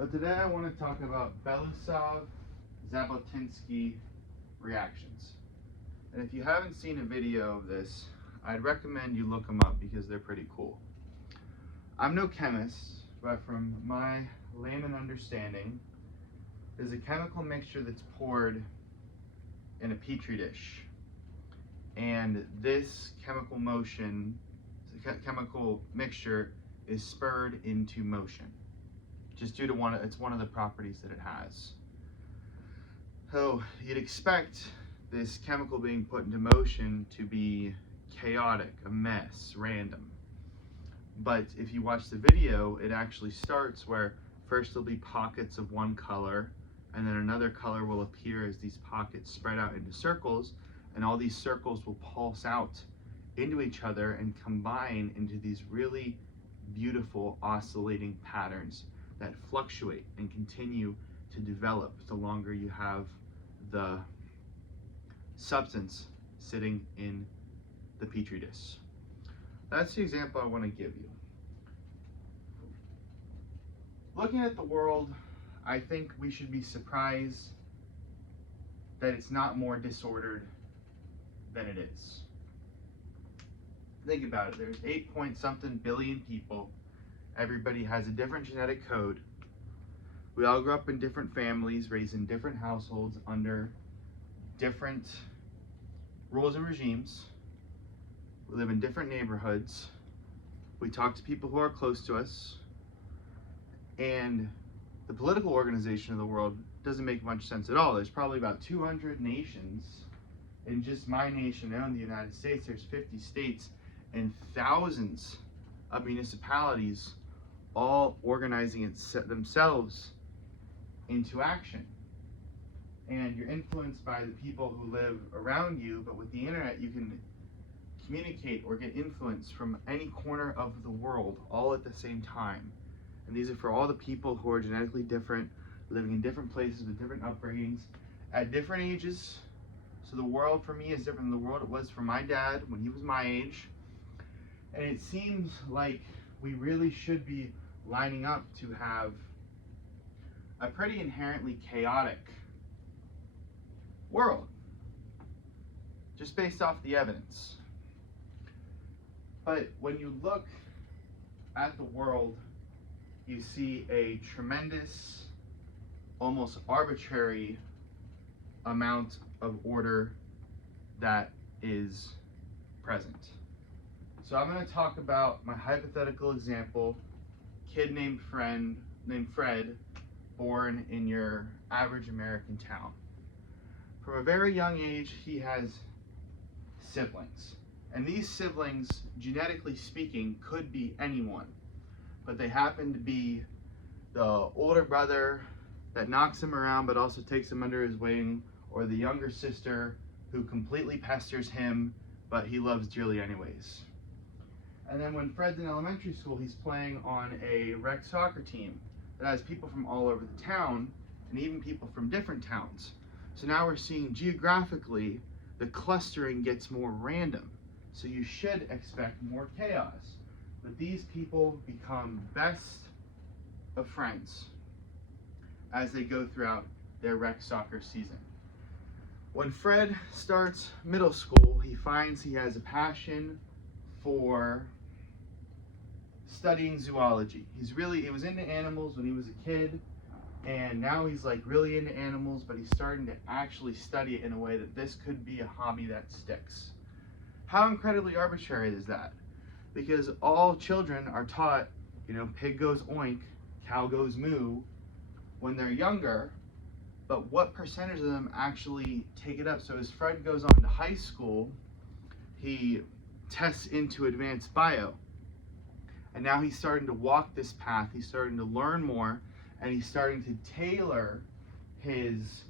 But today I want to talk about Belousov Zhabotinsky reactions. And if you haven't seen a video of this, I'd recommend you look them up because they're pretty cool. I'm no chemist, but from my layman understanding, there's a chemical mixture that's poured in a petri dish. And this chemical mixture is spurred into motion, just due to it's one of the properties that it has. So you'd expect this chemical being put into motion to be chaotic, a mess, random. But if you watch the video, it actually starts where first there'll be pockets of one color, and then another color will appear as these pockets spread out into circles, and all these circles will pulse out into each other and combine into these really beautiful oscillating patterns that fluctuate and continue to develop the longer you have the substance sitting in the petri dish. That's the example I want to give you. Looking at the world, I think we should be surprised that it's not more disordered than it is. Think about it. There's 8-point-something billion people. Everybody has a different genetic code. We all grew up in different families, raised in different households under different rules and regimes. We live in different neighborhoods. We talk to people who are close to us. And the political organization of the world doesn't make much sense at all. There's probably about 200 nations. In just my nation alone, the United States, there's 50 states and thousands of municipalities all organizing themselves into action. And you're influenced by the people who live around you, but with the internet you can communicate or get influence from any corner of the world all at the same time. And these are for all the people who are genetically different, living in different places with different upbringings, at different ages. So the world for me is different than the world it was for my dad when he was my age. And it seems like we really should be lining up to have a pretty inherently chaotic world, just based off the evidence. But when you look at the world, you see a tremendous, almost arbitrary amount of order that is present. So I'm going to talk about my hypothetical example, kid named Fred, born in your average American town. From a very young age, he has siblings. And these siblings, genetically speaking, could be anyone. But they happen to be the older brother that knocks him around but also takes him under his wing, or the younger sister who completely pesters him but he loves dearly anyways. And then when Fred's in elementary school, he's playing on a rec soccer team that has people from all over the town and even people from different towns. So now we're seeing geographically the clustering gets more random. So you should expect more chaos. But these people become best of friends as they go throughout their rec soccer season. When Fred starts middle school, he finds he has a passion for studying zoology. He was into animals when he was a kid, and now he's like really into animals, but he's starting to actually study it in a way that this could be a hobby that sticks. How incredibly arbitrary is that? Because all children are taught, pig goes oink, cow goes moo when they're younger, but what percentage of them actually take it up? So as Fred goes on to high school, he tests into advanced bio. And now he's starting to walk this path, he's starting to learn more, and he's starting to tailor his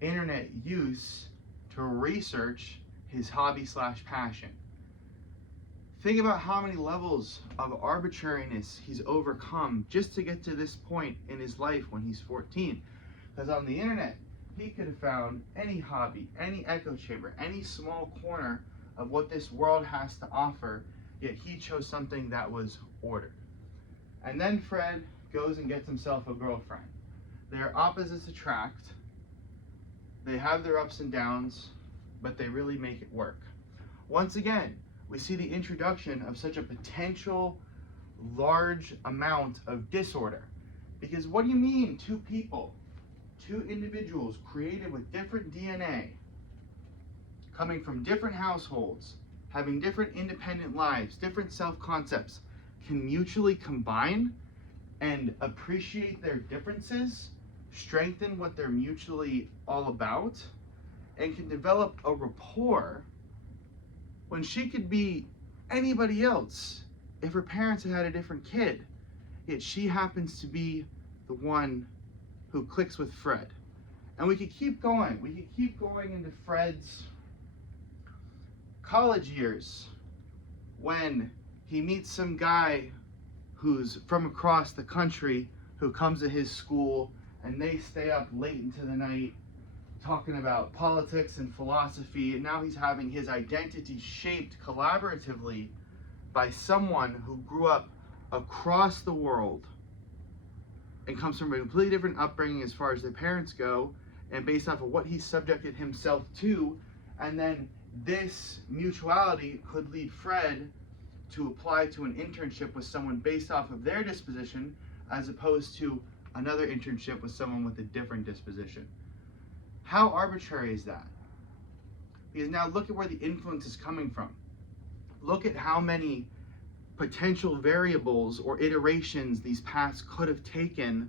internet use to research his hobby/passion. Think about how many levels of arbitrariness he's overcome just to get to this point in his life when he's 14. Because on the internet, he could have found any hobby, any echo chamber, any small corner of what this world has to offer, yet he chose something that was ordered. And then Fred goes and gets himself a girlfriend. Their opposites attract. They have their ups and downs, but they really make it work. Once again, we see the introduction of such a potential large amount of disorder. Because what do you mean two people, two individuals created with different DNA, coming from different households, having different independent lives, different self-concepts, can mutually combine and appreciate their differences, strengthen what they're mutually all about, and can develop a rapport when she could be anybody else if her parents had had a different kid, yet she happens to be the one who clicks with Fred. And we could keep going. We could keep going into Fred's college years when he meets some guy who's from across the country who comes to his school, and they stay up late into the night talking about politics and philosophy, and now he's having his identity shaped collaboratively by someone who grew up across the world and comes from a completely different upbringing as far as their parents go, and based off of what he subjected himself to. And then this mutuality could lead Fred to apply to an internship with someone based off of their disposition, as opposed to another internship with someone with a different disposition. How arbitrary is that? Because now look at where the influence is coming from. Look at how many potential variables or iterations these paths could have taken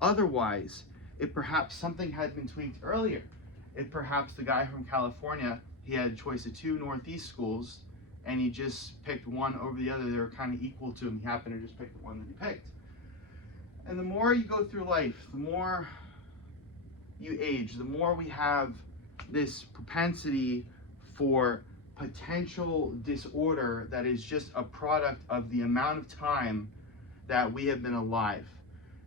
otherwise, if perhaps something had been tweaked earlier. If perhaps the guy from California, he had a choice of two Northeast schools, and he just picked one over the other. They were kind of equal to him. He happened to just pick the one that he picked. And the more you go through life, the more you age, the more we have this propensity for potential disorder that is just a product of the amount of time that we have been alive.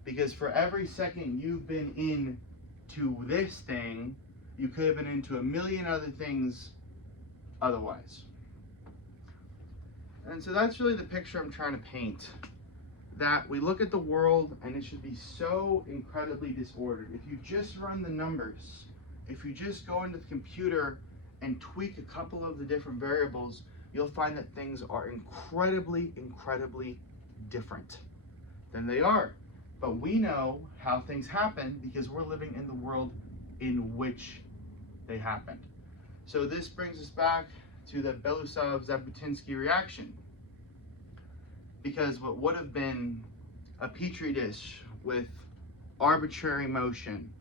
Because for every second you've been into this thing, you could have been into a million other things otherwise. And so that's really the picture I'm trying to paint. That we look at the world and it should be so incredibly disordered. If you just run the numbers, if you just go into the computer and tweak a couple of the different variables, you'll find that things are incredibly, incredibly different than they are. But we know how things happen because we're living in the world in which they happened. So this brings us back to the Belousov Zhabotinsky reaction. Because what would have been a petri dish with arbitrary motion,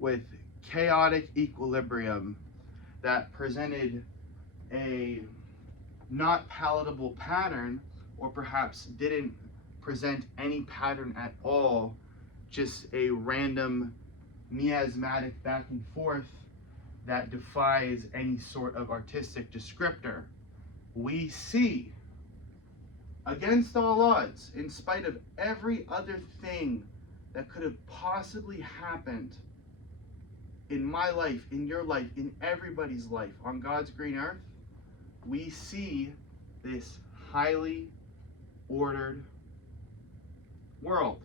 with chaotic equilibrium that presented a not palatable pattern, or perhaps didn't present any pattern at all, just a random miasmatic back and forth that defies any sort of artistic descriptor, we see, against all odds, in spite of every other thing that could have possibly happened in my life, in your life, in everybody's life on God's green earth, we see this highly ordered world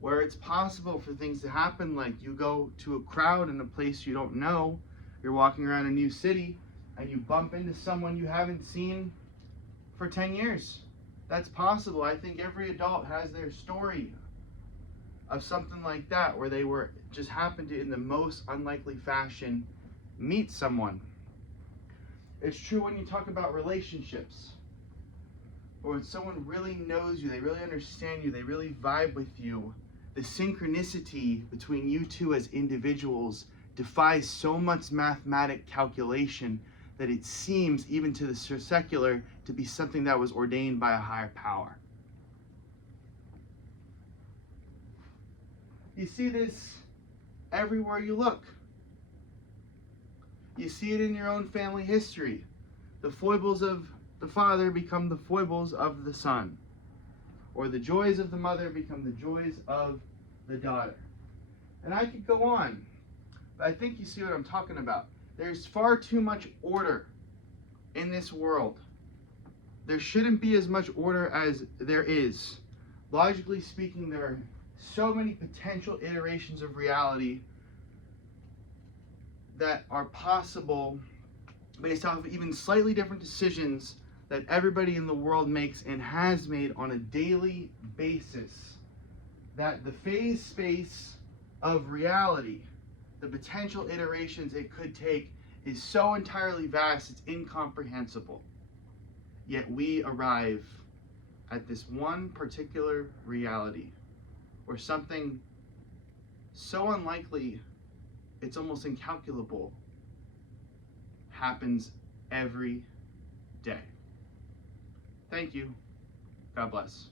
where it's possible for things to happen, like you go to a crowd in a place you don't know, you're walking around a new city, and you bump into someone you haven't seen for 10 years. That's possible. I think every adult has their story of something like that, where they were just happened to, in the most unlikely fashion, meet someone. It's true when you talk about relationships, or when someone really knows you, they really understand you, they really vibe with you. The synchronicity between you two as individuals defies so much mathematic calculation that it seems, even to the secular, to be something that was ordained by a higher power. You see this everywhere you look. You see it in your own family history. The foibles of the father become the foibles of the son, or the joys of the mother become the joys of the daughter. And I could go on, but I think you see what I'm talking about. There's far too much order in this world. There shouldn't be as much order as there is. Logically speaking, there are so many potential iterations of reality that are possible based off of even slightly different decisions that everybody in the world makes and has made on a daily basis. That the phase space of reality, the potential iterations it could take, is so entirely vast it's incomprehensible. Yet we arrive at this one particular reality where something so unlikely it's almost incalculable happens every day. Thank you. God bless.